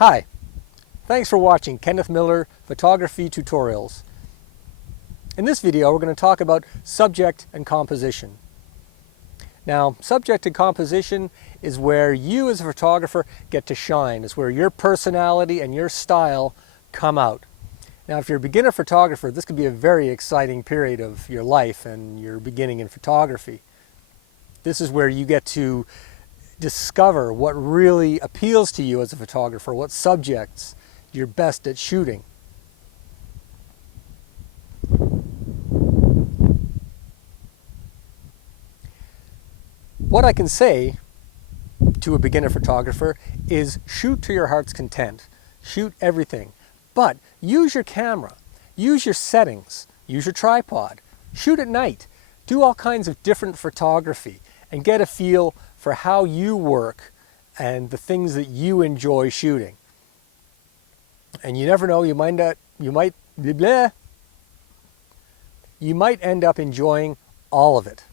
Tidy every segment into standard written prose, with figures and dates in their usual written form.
Hi, thanks for watching Kenneth Miller Photography Tutorials. In this video, we're going to talk about subject and composition. Now, subject and composition is where you as a photographer get to shine. It's where your personality and your style come out. Now, if you're a beginner photographer, this could be a very exciting period of your life and your beginning in photography. This is where you get to discover what really appeals to you as a photographer, what subjects you're best at shooting. What I can say to a beginner photographer is shoot to your heart's content. Shoot everything. But use your camera. Use your settings. Use your tripod. Shoot at night. Do all kinds of different photography and get a feel for how you work and the things that you enjoy shooting. And you never know, you might end up enjoying all of it.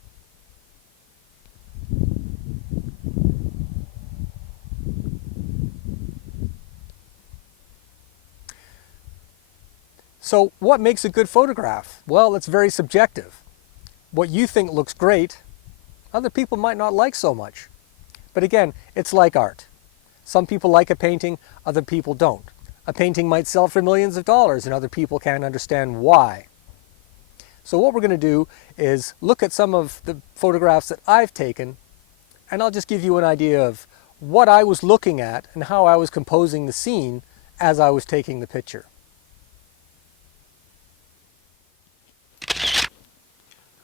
So what makes a good photograph? Well, it's very subjective. What you think looks great, other people might not like so much. But again, it's like art. Some people like a painting, other people don't. A painting might sell for millions of dollars and other people can't understand why. So what we're going to do is look at some of the photographs that I've taken, and I'll just give you an idea of what I was looking at and how I was composing the scene as I was taking the picture.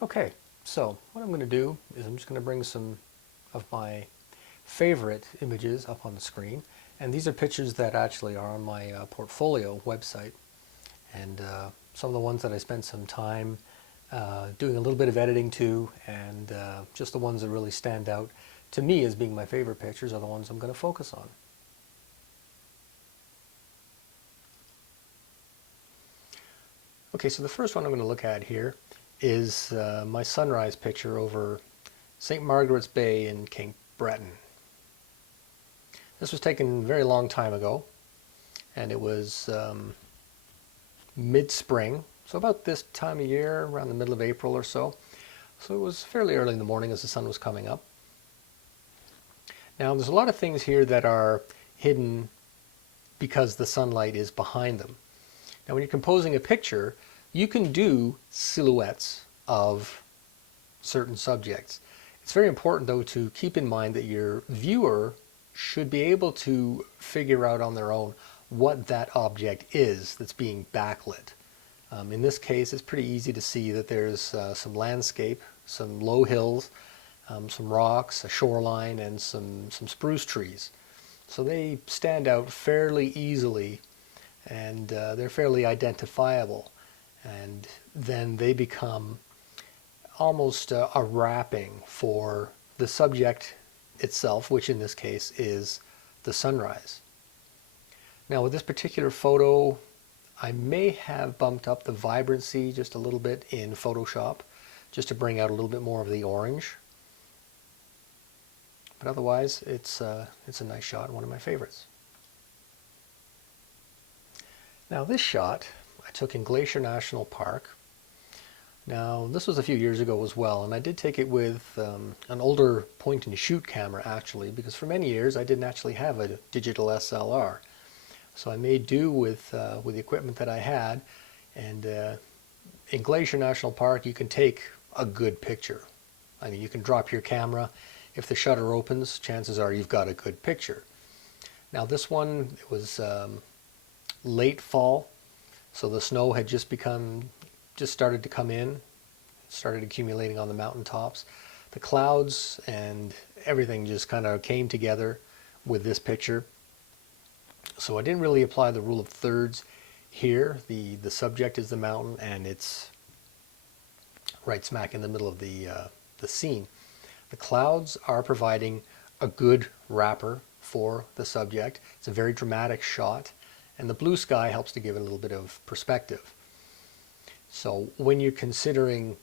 Okay, so what I'm going to do is I'm just going to bring some of my favorite images up on the screen. And these are pictures that actually are on my portfolio website. And some of the ones that I spent some time doing a little bit of editing to, and just the ones that really stand out to me as being my favorite pictures are the ones I'm going to focus on. Okay, so the first one I'm going to look at here is my sunrise picture over St. Margaret's Bay in Cape Breton. This was taken a very long time ago, and it was mid-spring, so about this time of year, around the middle of April or so. So it was fairly early in the morning as the sun was coming up. Now there's a lot of things here that are hidden because the sunlight is behind them. Now when you're composing a picture, you can do silhouettes of certain subjects. It's very important though to keep in mind that your viewer should be able to figure out on their own what that object is that's being backlit. In this case, it's pretty easy to see that there's some landscape, some low hills, some rocks, a shoreline, and some spruce trees. So they stand out fairly easily, and they're fairly identifiable. And then they become almost a wrapping for the subject itself, which in this case is the sunrise. Now with this particular photo, I may have bumped up the vibrancy just a little bit in Photoshop, just to bring out a little bit more of the orange. But otherwise, it's a nice shot, one of my favorites. Now this shot I took in Glacier National Park. Now this was a few years ago as well, and I did take it with an older point and shoot camera actually, because for many years I didn't actually have a digital SLR. So I made do with the equipment that I had, and in Glacier National Park you can take a good picture. I mean, you can drop your camera. If the shutter opens, chances are you've got a good picture. Now this one, it was late fall, so the snow had just started to come in, started accumulating on the mountaintops. The clouds and everything just kind of came together with this picture. So I didn't really apply the rule of thirds here. The subject is the mountain, and it's right smack in the middle of the scene. The clouds are providing a good wrapper for the subject. It's a very dramatic shot, and the blue sky helps to give it a little bit of perspective. So when you're considering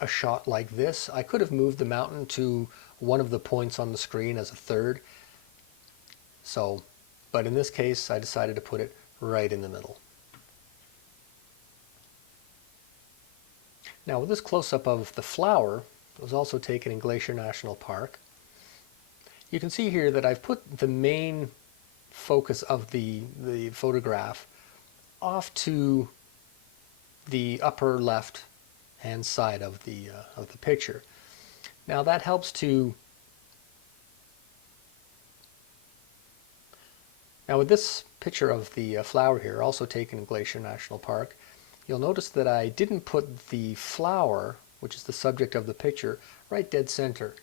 a shot like this, I could have moved the mountain to one of the points on the screen as a third. So but in this case I decided to put it right in the middle. Now with this close-up of the flower, it was also taken in Glacier National Park. You can see here that I've put the main focus of the photograph off to the upper left hand side of the picture. Now that helps to, now with this picture of the flower here, also taken in Glacier National Park, you'll notice that I didn't put the flower, which is the subject of the picture, right dead center.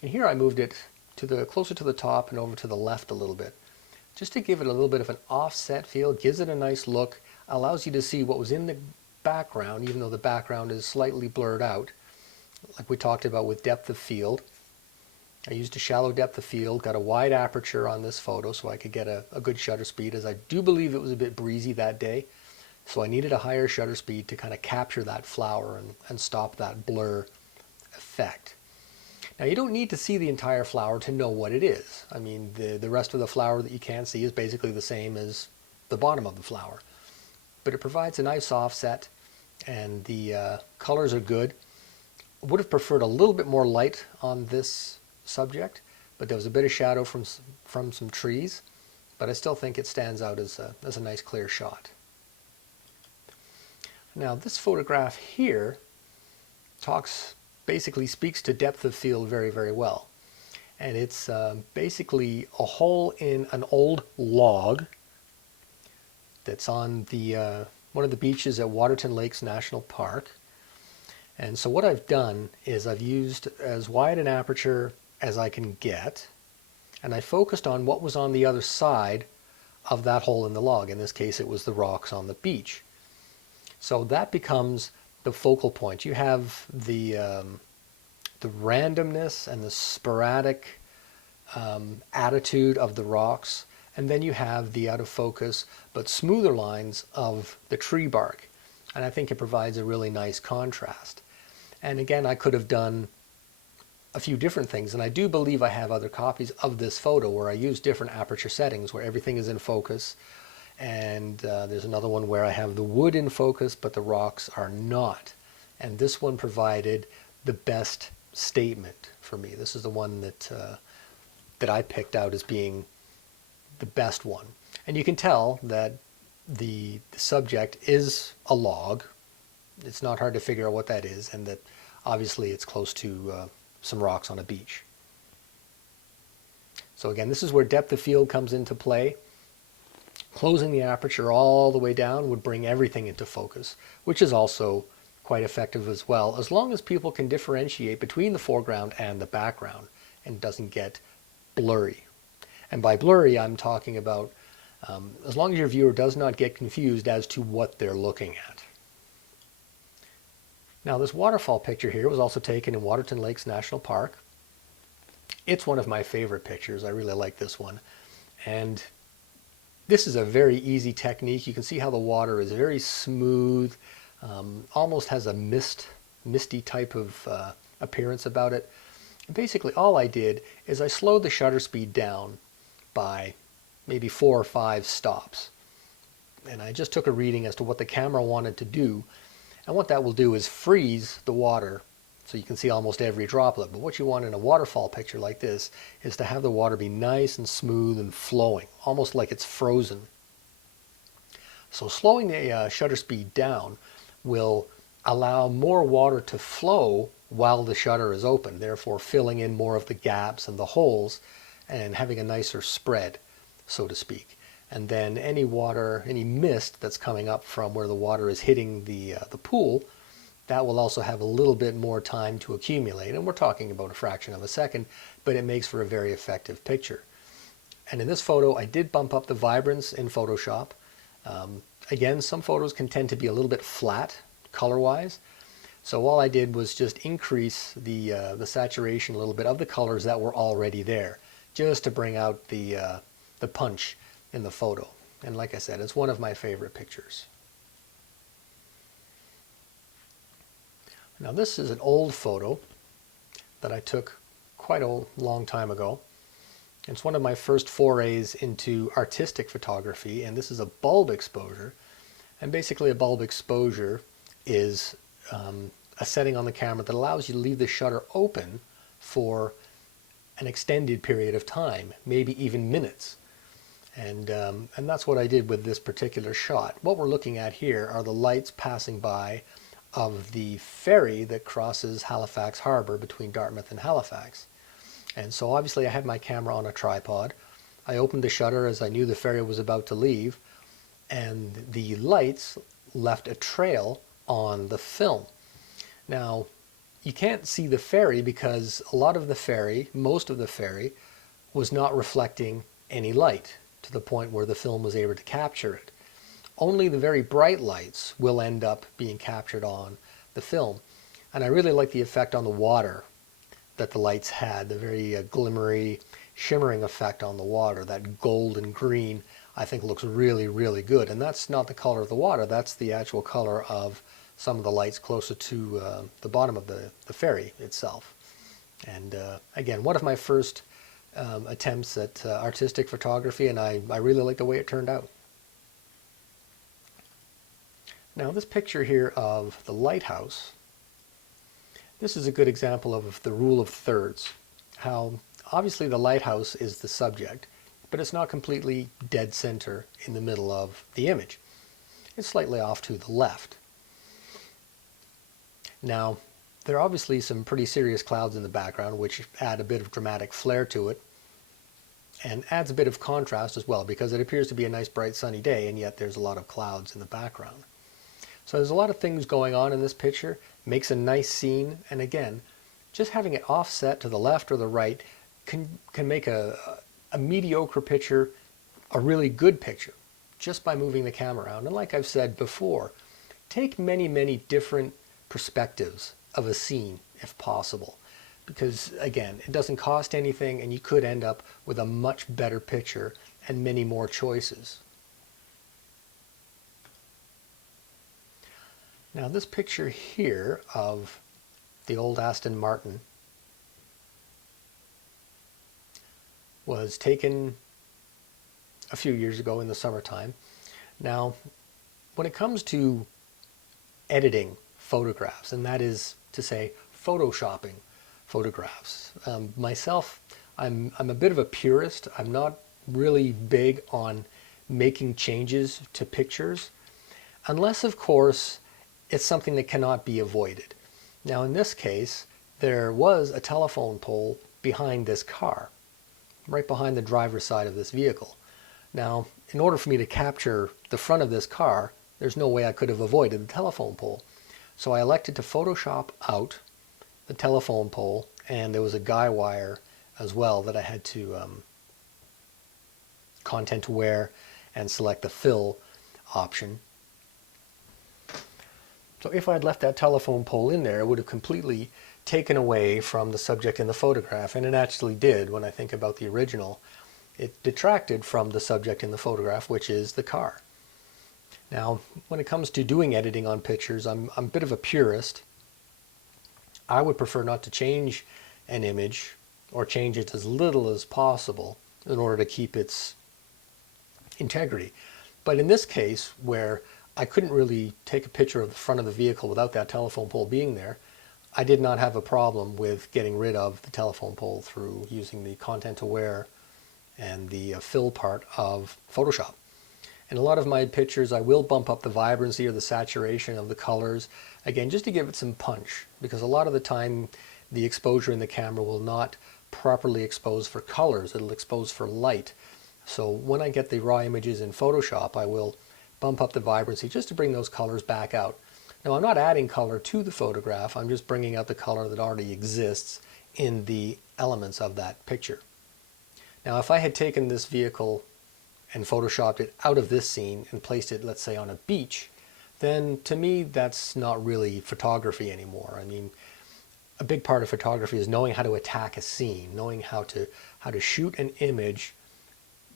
And here I moved it to the closer to the top and over to the left a little bit, just to give it a little bit of an offset feel. Gives it a nice look, allows you to see what was in the background, even though the background is slightly blurred out, like we talked about with depth of field. I used a shallow depth of field, got a wide aperture on this photo so I could get a good shutter speed, as I do believe it was a bit breezy that day. So I needed a higher shutter speed to kind of capture that flower and stop that blur effect. Now you don't need to see the entire flower to know what it is. I mean, the rest of the flower that you can't see is basically the same as the bottom of the flower. But it provides a nice offset, and the colors are good. Would have preferred a little bit more light on this subject, but there was a bit of shadow from some trees, but I still think it stands out as a nice clear shot. Now this photograph here basically speaks to depth of field very, very well. And it's basically a hole in an old log that's on the one of the beaches at Waterton Lakes National Park. And so what I've done is I've used as wide an aperture as I can get, and I focused on what was on the other side of that hole in the log. In this case it was the rocks on the beach. So that becomes the focal point. You have the randomness and the sporadic attitude of the rocks, and then you have the out of focus but smoother lines of the tree bark, and I think it provides a really nice contrast. And again, I could have done a few different things, and I do believe I have other copies of this photo where I use different aperture settings where everything is in focus. And there's another one where I have the wood in focus but the rocks are not, and this one provided the best statement for me. This is the one that I picked out as being the best one, and you can tell that the subject is a log. It's not hard to figure out what that is, and that obviously it's close to some rocks on a beach. So again, this is where depth of field comes into play. Closing the aperture all the way down would bring everything into focus, which is also quite effective as well, as long as people can differentiate between the foreground and the background and doesn't get blurry. And by blurry, I'm talking about as long as your viewer does not get confused as to what they're looking at. Now this waterfall picture here was also taken in Waterton Lakes National Park. It's one of my favorite pictures. I really like this one. And this is a very easy technique. You can see how the water is very smooth, almost has a misty type of appearance about it. And basically all I did is I slowed the shutter speed down by maybe 4 or 5 stops. And I just took a reading as to what the camera wanted to do. And what that will do is freeze the water so you can see almost every droplet. But what you want in a waterfall picture like this is to have the water be nice and smooth and flowing, almost like it's frozen. So slowing the shutter speed down will allow more water to flow while the shutter is open, therefore filling in more of the gaps and the holes and having a nicer spread, so to speak. And then any water, any mist that's coming up from where the water is hitting the pool, that will also have a little bit more time to accumulate. And we're talking about a fraction of a second, but it makes for a very effective picture. And in this photo, I did bump up the vibrance in Photoshop. Again, some photos can tend to be a little bit flat color-wise. So all I did was just increase the saturation a little bit of the colors that were already there, just to bring out the punch in the photo. And like I said, it's one of my favorite pictures. Now this is an old photo that I took quite a long time ago, It's one of my first forays into artistic photography, and this is a bulb exposure. And basically a bulb exposure is a setting on the camera that allows you to leave the shutter open for an extended period of time, maybe even minutes. And that's what I did with this particular shot. What we're looking at here are the lights passing by of the ferry that crosses Halifax Harbor between Dartmouth and Halifax. And so obviously I had my camera on a tripod. I opened the shutter as I knew the ferry was about to leave, and the lights left a trail on the film. Now, you can't see the ferry because a lot of the ferry, most of the ferry, was not reflecting any light to the point where the film was able to capture it. Only the very bright lights will end up being captured on the film. And I really like the effect on the water that the lights had, the very glimmery, shimmering effect on the water. That gold and green, I think, looks really, really good. And that's not the color of the water, that's the actual color of some of the lights closer to the bottom of the ferry itself. And again, one of my first attempts at artistic photography, and I really like the way it turned out. Now this picture here of the lighthouse, this is a good example of the rule of thirds. How obviously the lighthouse is the subject, but it's not completely dead center in the middle of the image. It's slightly off to the left. Now, there are obviously some pretty serious clouds in the background, which add a bit of dramatic flair to it, and adds a bit of contrast as well, because it appears to be a nice bright sunny day, and yet there's a lot of clouds in the background. So there's a lot of things going on in this picture, makes a nice scene, and again, just having it offset to the left or the right can make a mediocre picture a really good picture, just by moving the camera around. And like I've said before, take many, many different perspectives of a scene if possible, because again, it doesn't cost anything and you could end up with a much better picture and many more choices. Now this picture here of the old Aston Martin was taken a few years ago in the summertime. Now, when it comes to editing photographs, and that is to say photoshopping photographs, myself, I'm a bit of a purist. I'm not really big on making changes to pictures, unless of course it's something that cannot be avoided. Now in this case, there was a telephone pole behind this car, right behind the driver's side of this vehicle. Now, in order for me to capture the front of this car, there's no way I could have avoided the telephone pole. So I elected to Photoshop out the telephone pole, and there was a guy wire as well that I had to content aware and select the fill option. So if I'd left that telephone pole in there, it would have completely taken away from the subject in the photograph, and it actually did. When I think about the original, it detracted from the subject in the photograph, which is the car. Now, when it comes to doing editing on pictures, I'm a bit of a purist. I would prefer not to change an image, or change it as little as possible in order to keep its integrity. But in this case, where I couldn't really take a picture of the front of the vehicle without that telephone pole being there, I did not have a problem with getting rid of the telephone pole through using the content aware and the fill part of Photoshop. In a lot of my pictures, I will bump up the vibrancy or the saturation of the colors, again, just to give it some punch, because a lot of the time the exposure in the camera will not properly expose for colors, it'll expose for light. So when I get the raw images in Photoshop, I will bump up the vibrancy just to bring those colors back out. Now, I'm not adding color to the photograph, I'm just bringing out the color that already exists in the elements of that picture. Now, if I had taken this vehicle and photoshopped it out of this scene and placed it, let's say, on a beach, then to me that's not really photography anymore. I mean, a big part of photography is knowing how to attack a scene, knowing how to shoot an image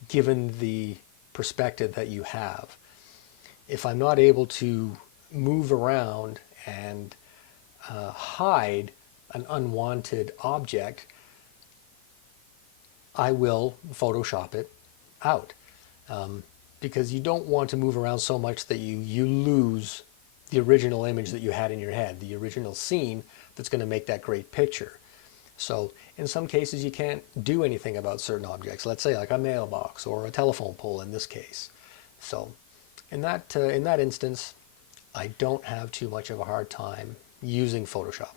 given the perspective that you have. If I'm not able to move around and hide an unwanted object, I will Photoshop it out. Because you don't want to move around so much that you lose the original image that you had in your head, the original scene that's going to make that great picture. So in some cases you can't do anything about certain objects, let's say like a mailbox or a telephone pole in this case. So in that instance, I don't have too much of a hard time using Photoshop.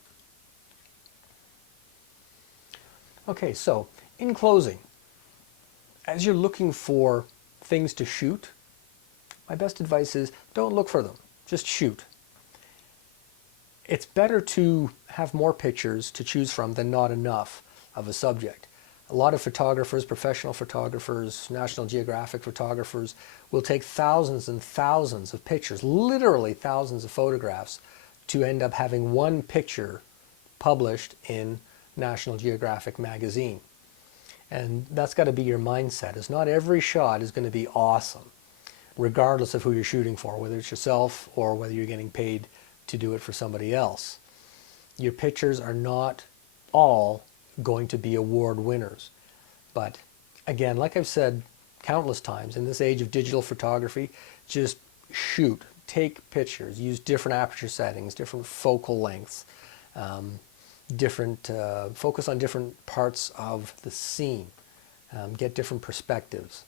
Okay, so in closing, as you're looking for things to shoot, my best advice is don't look for them, just shoot. It's better to have more pictures to choose from than not enough of a subject. A lot of photographers, professional photographers, National Geographic photographers will take thousands and thousands of pictures, literally thousands of photographs, to end up having one picture published in National Geographic magazine. And that's got to be your mindset, is not every shot is going to be awesome, regardless of who you're shooting for, whether it's yourself or whether you're getting paid to do it for somebody else. Your pictures are not all going to be award winners. But again, like I've said countless times, in this age of digital photography, just shoot, take pictures, use different aperture settings, different focal lengths, focus on different parts of the scene, get different perspectives.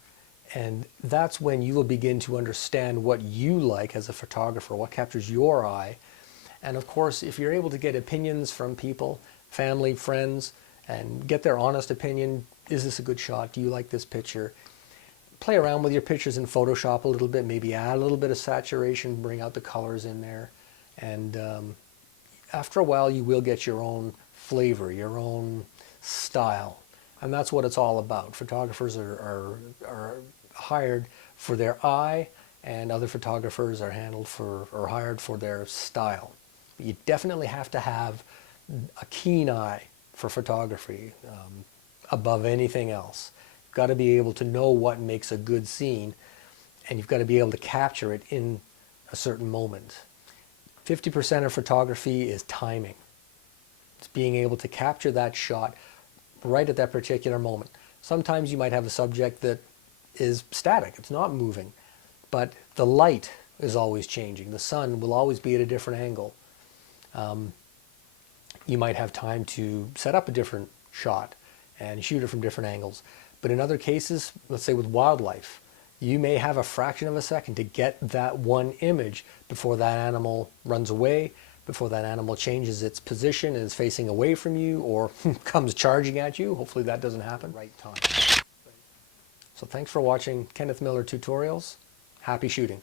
And that's when you will begin to understand what you like as a photographer, what captures your eye. And of course, if you're able to get opinions from people, family, friends, and get their honest opinion, is this a good shot? Do you like this picture? Play around with your pictures in Photoshop a little bit, maybe add a little bit of saturation, bring out the colors in there. And after a while, you will get your own flavor, your own style. And that's what it's all about. Photographers are hired for their eye, and other photographers are hired for their style. You definitely have to have a keen eye for photography above anything else. You've got to be able to know what makes a good scene, and you've got to be able to capture it in a certain moment. 50% of photography is timing. It's being able to capture that shot right at that particular moment. Sometimes you might have a subject that is static, it's not moving, but the light is always changing. The sun will always be at a different angle. You might have time to set up a different shot and shoot it from different angles. But in other cases, let's say with wildlife, you may have a fraction of a second to get that one image before that animal runs away, before that animal changes its position and is facing away from you or comes charging at you. Hopefully that doesn't happen. Right time. So thanks for watching Kenneth Miller Tutorials. Happy shooting.